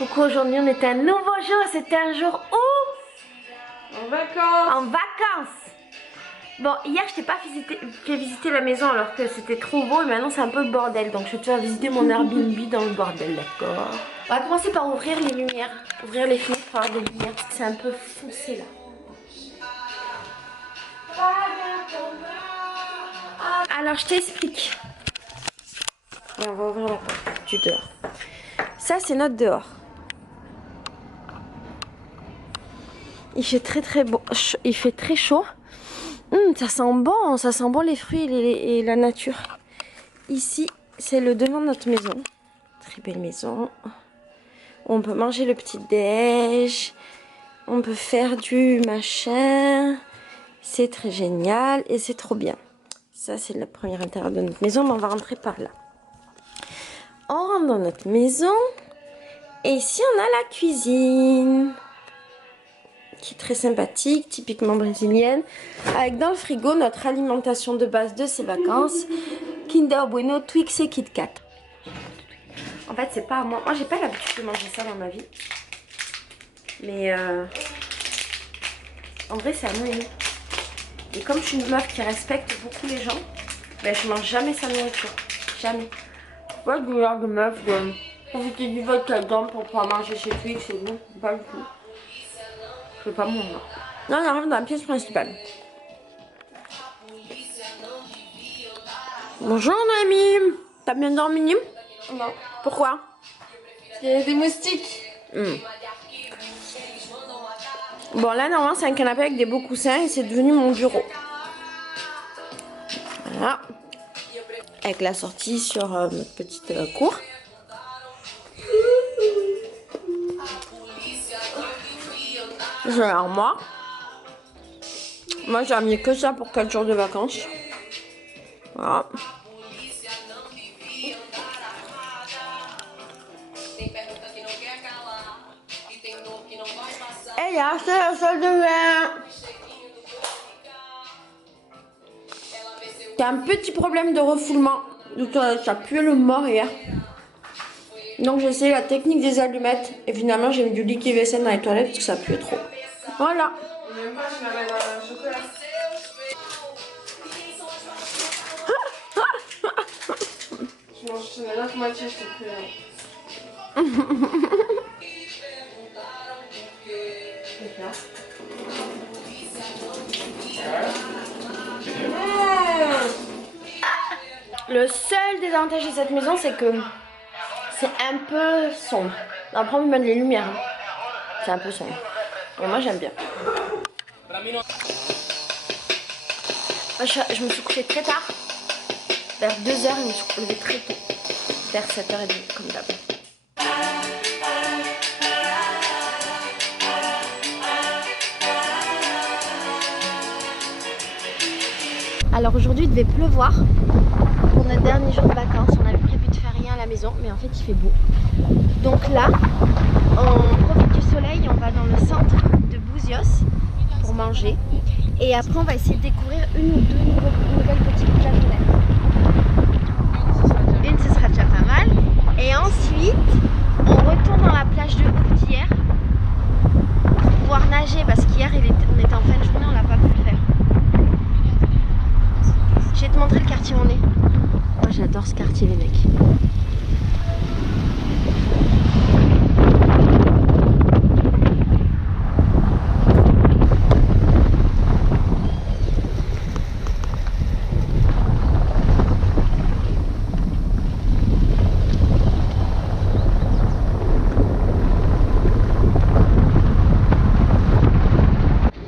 Coucou, aujourd'hui on est un nouveau jour, c'était un jour où? En vacances. En vacances. Bon, hier je t'ai pas fait visiter la maison alors que c'était trop beau et maintenant c'est un peu le bordel. Donc je vais te faire visiter mon Airbnb dans le bordel, d'accord? On va commencer par ouvrir les lumières, ouvrir les fenêtres pour avoir des lumières parce que c'est un peu foncé là. Alors je t'explique. Et on va ouvrir la porte du dehors. Ça c'est notre dehors. Il fait très beau, il fait très chaud. Ça sent bon les fruits et la nature. Ici, c'est le devant de notre maison. Très belle maison. On peut manger le petit déj. On peut faire du machin. C'est très génial et c'est trop bien. Ça, c'est le premier intérieur de notre maison, mais on va rentrer par là. On rentre dans notre maison. Et ici, on a la cuisine. Qui est très sympathique, typiquement brésilienne, avec dans le frigo notre alimentation de base de ces vacances, Kinder Bueno, Twix et Kit Kat. En fait c'est pas à moi, j'ai pas l'habitude de manger ça dans ma vie, mais en vrai c'est à nous. Et comme je suis une meuf qui respecte beaucoup les gens, ben je mange jamais sa nourriture, jamais. Pas de genre de meuf de profiter du vote quelqu'un pour pouvoir manger chez Twix et tout, pas du tout. C'est pas mon genre. Là, on arrive dans la pièce principale. Bonjour, Noémie. T'as bien dormi? Non. Pourquoi? Il y a des moustiques. Bon, là, normalement, c'est un canapé avec des beaux coussins et c'est devenu mon bureau. Voilà. Avec la sortie sur notre petite cour. J'ai l'armoire. Moi j'ai amené que ça pour 4 jours de vacances. Voilà. Et là c'est la salle de bain. T'as un petit problème de refoulement de toilette, ça pue le mort hier. Donc j'ai essayé la technique des allumettes et finalement j'ai mis du liquide vaisselle dans les toilettes parce que ça puait trop. Voilà. Même pas, je l'avais dans le chocolat. Je mange l'autre moitié, je te prie. Le seul désavantage de cette maison c'est que c'est un peu sombre. Après on peut mettre les lumières. C'est un peu sombre. Et moi j'aime bien. Moi, je me suis couchée très tard. Vers 2h, je me suis levée très tôt. Vers 7h30 comme d'hab. Alors aujourd'hui il devait pleuvoir pour notre dernier jour de vacances. On avait prévu de faire rien à la maison, mais en fait il fait beau. Donc là, on profite du soleil, on va dans le centre de Búzios pour manger. Et après on va essayer de découvrir une ou deux nouvelles petites plages honnêtes. Une ce sera déjà pas mal. Et ensuite on retourne dans la plage de Houf d'hier pour pouvoir nager parce qu'hier on était en fin de journée, on l'a pas pu le faire. Je vais te montrer le quartier où on est. Moi j'adore ce quartier les mecs.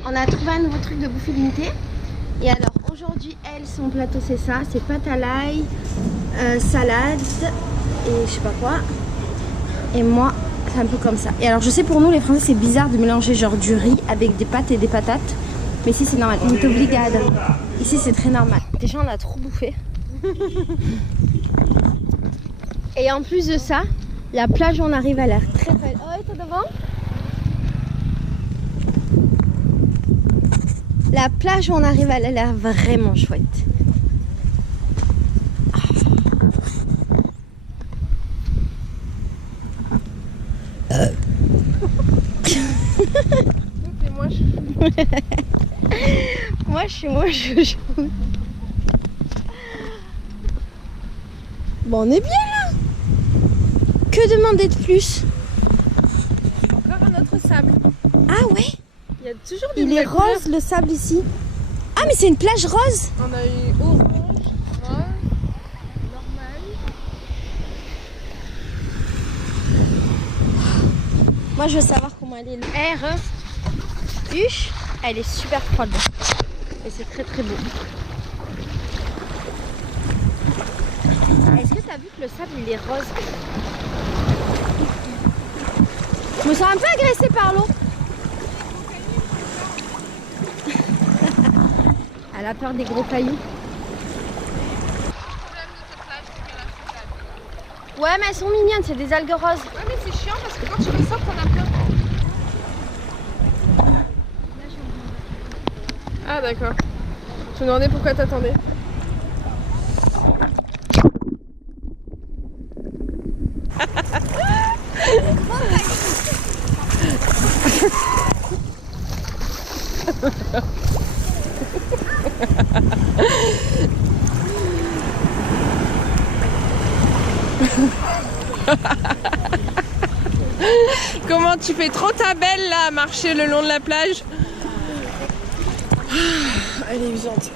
On a trouvé un nouveau truc de bouffe illimitée. Et alors aujourd'hui, elle, son plateau c'est ça, c'est pâte à l'ail, salade et je sais pas quoi. Et moi, c'est un peu comme ça. Et alors je sais pour nous les Français c'est bizarre de mélanger genre du riz avec des pâtes et des patates. Mais ici c'est normal, on est obligade. Ici c'est très normal. Déjà on a trop bouffé. Et en plus de ça, la plage où on arrive a l'air très belle. Oh, et toi devant? La plage où on arrive, elle a l'air vraiment chouette. Et moi, je... Moi, je suis moi, chouchou. Bon, on est bien là. Que demander de plus? Encore un autre sable. Ah ouais? Il y a toujours des Il est nouvelles couleurs. rose le sable ici. Ah mais c'est une plage rose. On a eu orange, rose, normal. Moi je veux savoir comment elle est. R. Huche, elle est super froide. Et c'est très très beau. Est-ce que tu as vu que le sable il est rose? Je me sens un peu agressée par l'eau. Elle a peur des gros cailloux. Ouais mais elles sont mignonnes, c'est des algues roses. Ouais mais c'est chiant parce que quand tu ressors t'en as plein. Ah d'accord. Je me demandais pourquoi t'attendais. Comment tu fais trop ta belle là à marcher le long de la plage? Elle est usante.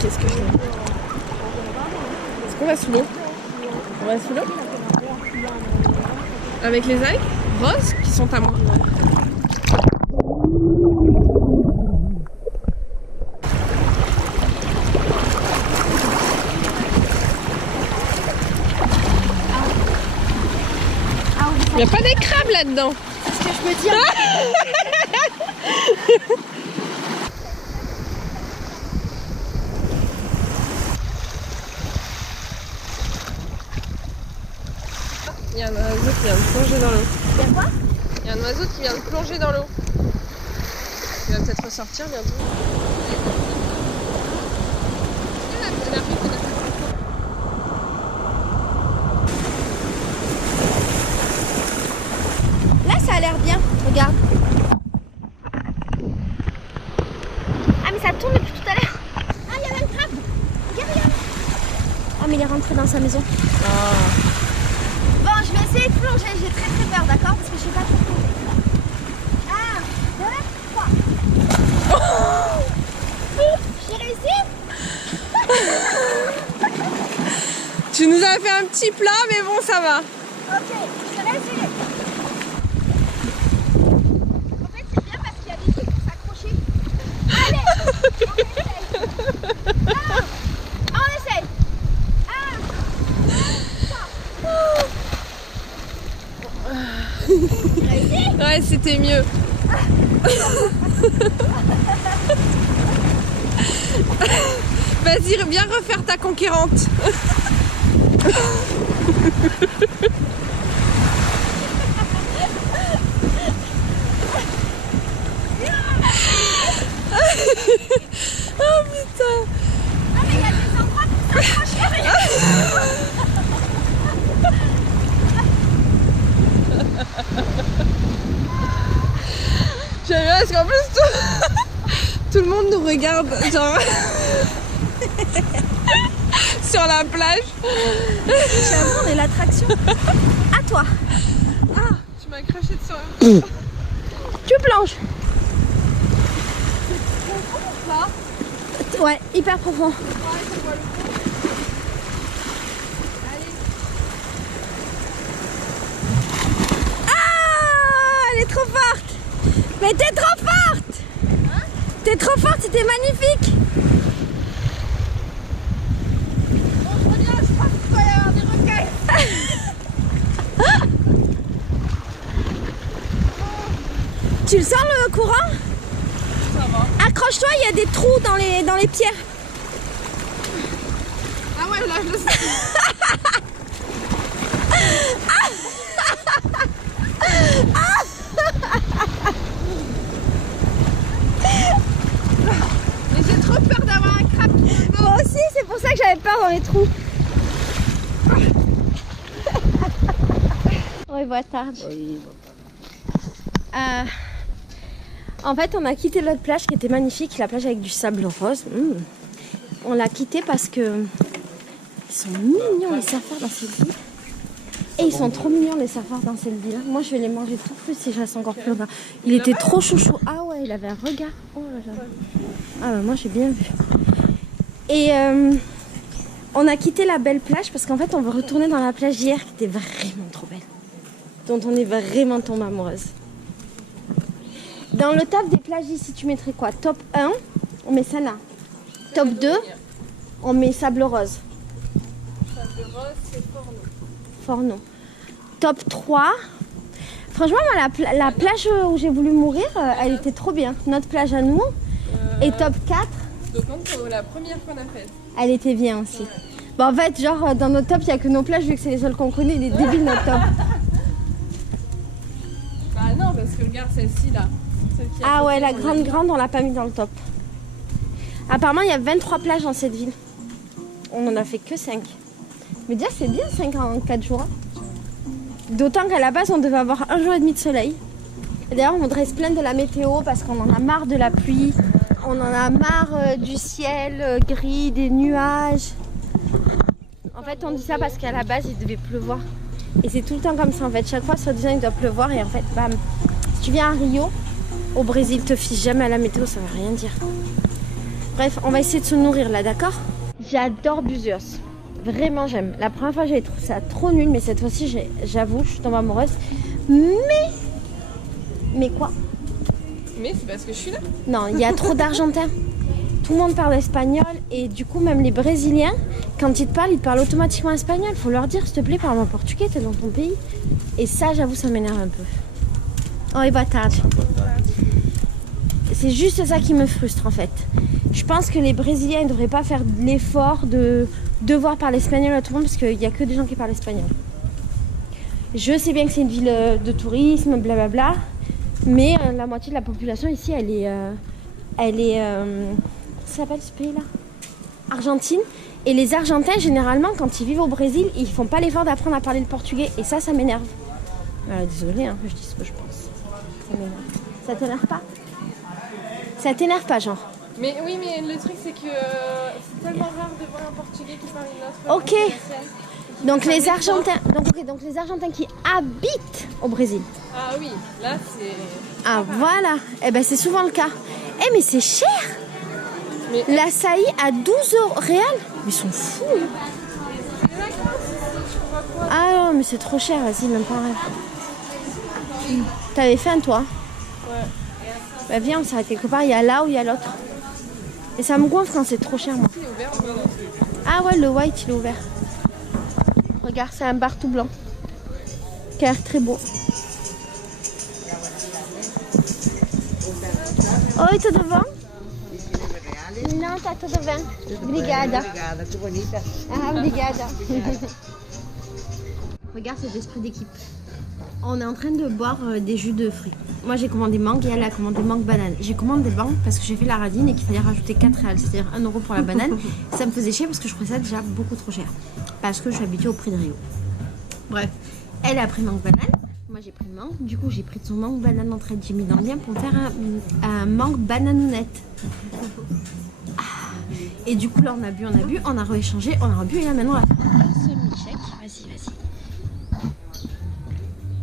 Qu'est-ce que je fais? Est-ce qu'on va sous l'eau? On va sous l'eau? Avec les algues roses qui sont à moi. Il n'y a pas des crabes là-dedans. C'est ce que je me dis. Il y a un oiseau qui vient de plonger dans l'eau. Il y a quoi? Il y a un oiseau qui vient de plonger dans l'eau. Il va peut-être ressortir bientôt. Là ça a l'air bien, regarde. Ah mais ça tourne depuis tout à l'heure. Ah il y avait un crabe. Regarde. Ah mais il est rentré dans sa maison. Bon je vais essayer de plonger, j'ai très très peur d'accord? Parce que je sais pas trop plonger. 1, 2, 3. J'ai réussi. Tu nous as fait un petit plat mais bon ça va. Ok, je vais essayer. En fait c'est bien parce qu'il y a des trucs pour s'accrocher. Allez, on essaye. 1, 2, 3. Ouais c'était mieux. Vas-y viens refaire ta conquérante. Oh putain. Ah mais il y a des endroits pour s'accrocher. J'aime bien parce qu'en plus tout le monde nous regarde genre sur la plage. J'avoue on est l'attraction. À toi. Ah, tu m'as craché dessus. Tu plonges. Ouais, hyper profond. Ah, elle est trop forte. Mais t'es trop forte. T'es trop forte, c'était magnifique. Bon, je reviens, je pense qu'il doit y avoir des requins. Tu le sens le courant? Ça va. Accroche-toi, il y a des trous dans les pierres. Ah ouais, là je le sens. Mais j'ai trop peur d'avoir un crabe qui me mord. Moi aussi, c'est pour ça que j'avais peur dans les trous. On va Oi, boa tarde. En fait, on a quitté l'autre plage qui était magnifique, la plage avec du sable rose. On l'a quitté parce que ils sont mignons les surfeurs dans cette ville. Et ils sont trop mignons les surfeurs dans cette ville. Moi, je vais les manger tout plus si je reste encore plus longtemps. Il était trop chouchou. Ah ouais, il avait un regard. Oh là là. Ah bah, moi, j'ai bien vu. Et on a quitté la belle plage parce qu'en fait, on veut retourner dans la plage d'hier qui était vraiment trop belle. Dont on est vraiment tombée amoureuse. Dans le top des plages ici, tu mettrais quoi? Top 1, on met ça là. Top 2, on met sable rose. Sable rose, c'est Forno. Forno. Top 3. Franchement, moi, la plage où j'ai voulu mourir, elle était trop bien. Notre plage à nous. Et top 4. Donc, la première qu'on a faite. Elle était bien aussi. Ouais. Bon, en fait, genre, dans notre top, il n'y a que nos plages, vu que c'est les seules qu'on connaît. Il est débile, notre top. Bah non, parce que regarde celle-ci, là. Ah ouais, la grande, on l'a pas mis dans le top. Apparemment, il y a 23 plages dans cette ville. On en a fait que 5. Mais déjà, c'est bien 5 en 4 jours. D'autant qu'à la base, on devait avoir 1 jour et demi de soleil. Et d'ailleurs, on voudrait se plaindre de la météo parce qu'on en a marre de la pluie. On en a marre du ciel gris, des nuages. En fait, on dit ça parce qu'à la base, il devait pleuvoir. Et c'est tout le temps comme ça, en fait. Chaque fois, soi-disant, il doit pleuvoir. Et en fait, bam. Si tu viens à Rio, au Brésil, te fiche jamais à la météo, ça veut rien dire. Bref, on va essayer de se nourrir là, d'accord? J'adore Buzios. Vraiment, j'aime. La première fois, j'avais trouvé ça trop nul. Mais cette fois-ci, j'avoue, je suis tombée amoureuse. Mais quoi? Mais c'est parce que je suis là. Non, il y a trop d'Argentins. Tout le monde parle espagnol et du coup même les Brésiliens, quand ils te parlent automatiquement espagnol. Faut leur dire s'il te plaît, parle-moi portugais, t'es dans ton pays. Et ça, j'avoue, ça m'énerve un peu. Oi, boa tarde. C'est juste ça qui me frustre en fait. Je pense que les Brésiliens ne devraient pas faire l'effort de devoir parler espagnol à tout le monde parce qu'il n'y a que des gens qui parlent espagnol. Je sais bien que c'est une ville de tourisme, blablabla, mais la moitié de la population ici, elle est ça s'appelle ce pays-là? Argentine. Et les Argentins, généralement, quand ils vivent au Brésil, ils font pas l'effort d'apprendre à parler le portugais. Et ça m'énerve. Désolée, hein, je dis ce que je pense. Ça m'énerve. Ça t'énerve pas? Ça t'énerve pas, genre? Mais oui, mais le truc, c'est que c'est tellement rare de voir un portugais qui parle une autre langue. Ok. Donc les Argentins, donc les Argentins qui habitent au Brésil. Ah oui, là c'est... Ah voilà. Eh ben c'est souvent le cas. Eh mais c'est cher. Mais l'açaï à 12 € réal. Mais ils sont fous. Ah non, mais c'est trop cher, vas-y, même pas un rêve. T'avais faim, toi? Ouais. Bah viens, on s'arrête quelque part, il y a là ou il y a l'autre. Et ça me gonfle quand c'est trop cher, moi. Ah ouais, le white, il est ouvert. Regarde, c'est un bar tout blanc. Qui a l'air très beau. Oi, tudo bom? Não, tá tudo bem. Obrigada. Obrigada, que bonita. Ah, obrigada. Regarde cet esprit d'équipe. On est en train de boire des jus de fruits. Moi j'ai commandé mangue et elle a commandé mangue banane. J'ai commandé mangue parce que j'ai fait la radine et qu'il fallait rajouter 4 réals, c'est-à-dire 1 € pour la banane. Ça me faisait chier parce que je trouvais ça déjà beaucoup trop cher. Parce que je suis habituée au prix de Rio. Bref, elle a pris mangue banane. Moi j'ai pris mangue. Du coup j'ai pris de son mangue banane en train. J'ai mis dans le lien pour faire un mangue bananounette. Et du coup là on a bu, on a rééchangé, on a rebu et là maintenant on va faire un semi-check. Vas-y.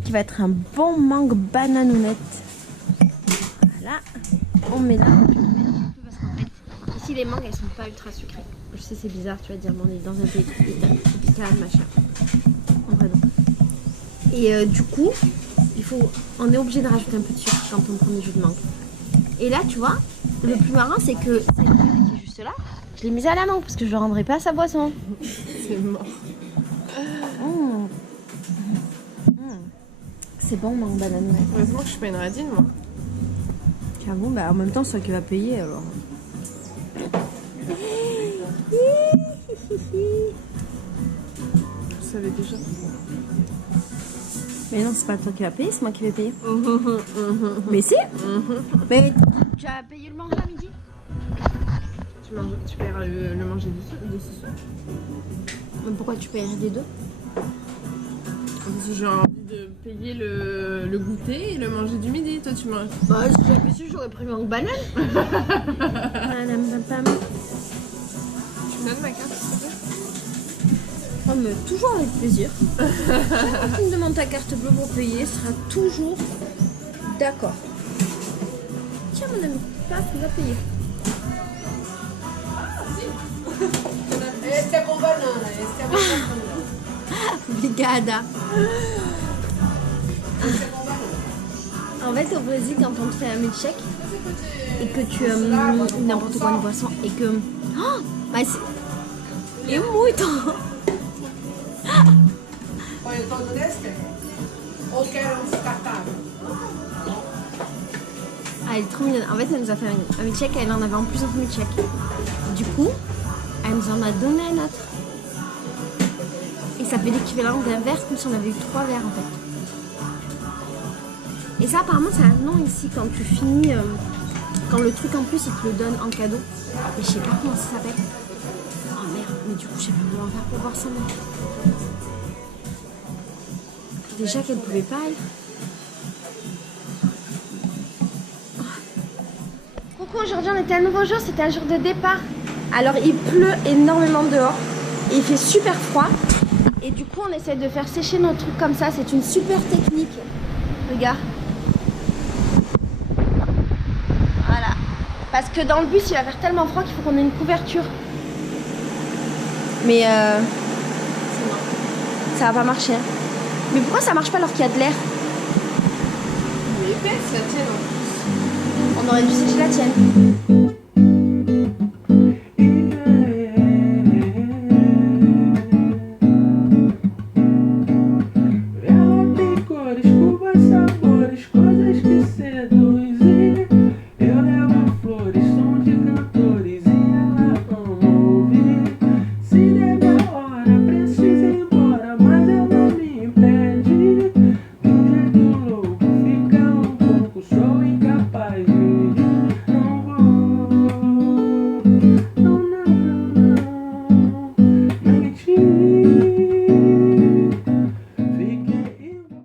Qui va être un bon mangue bananounette. Voilà. On met là. Parce qu'en fait, ici les mangues elles sont pas ultra sucrées. Je sais c'est bizarre, tu vas dire, mais on est dans un pays tropical, machin. En vrai non. Et du coup, on est obligé de rajouter un peu de sucre quand on prend des jus de mangue. Et là tu vois, le plus marrant c'est que cette mangue qui est juste là, je l'ai mise à la mangue parce que je ne rendrai pas à sa boisson. C'est mort. C'est bon, mangue banane. Heureusement que je suis pas une radine, moi. Ah bon, bah en même temps, c'est toi qui vas payer alors. Je savais déjà. Mais non, c'est pas toi qui vas payer, c'est moi qui vais payer. Mais si. Mais tu as payé le manger à midi? Tu paieras le manger d'ici soir. Mais pourquoi tu paierais des deux? Parce que j'ai envie de payer le goûter et le manger du midi. Toi, tu manges. Bah, si j'avais su, j'aurais pris mangue banane. Tu me donnes ma carte, s'il te plaît? Oh, mais toujours avec plaisir. Chaque fois que tu me demandes ta carte bleue pour payer, sera toujours d'accord. Tiens, mon ami, paf, tu vas payer. Este é com banana, este é com banana. Obrigada. Este é com banana. En fait, au Brésil, quand on te fait un milkshake et que tu n'importe quoi, une boisson, et que. Oh, bah c'est. Et muito! Olha, todo deste? Ou quer descartável? Ah, elle est trop mignonne. En fait, elle nous a fait un milkshake, elle en avait en plus un milkshake. Du coup, elle nous en a donné un autre. Et ça fait l'équivalent d'un verre, comme si on avait eu 3 verres en fait. Et ça, apparemment, c'est un nom ici quand tu finis. Quand le truc en plus, il te le donne en cadeau. Mais je sais pas comment ça s'appelle. Oh merde, mais du coup, je sais pas comment faire pour voir ça. Moi. Déjà qu'elle pouvait pas, elle. Coucou, aujourd'hui on était un nouveau jour, c'était un jour de départ. Alors il pleut énormément dehors et il fait super froid. Et du coup on essaie de faire sécher nos trucs comme ça, c'est une super technique. Regarde. Voilà. Parce que dans le bus il va faire tellement froid qu'il faut qu'on ait une couverture. Mais ça va pas marcher. Hein. Mais pourquoi ça marche pas alors qu'il y a de l'air? Mais épaisse la tienne en plus. On aurait dû sécher la tienne.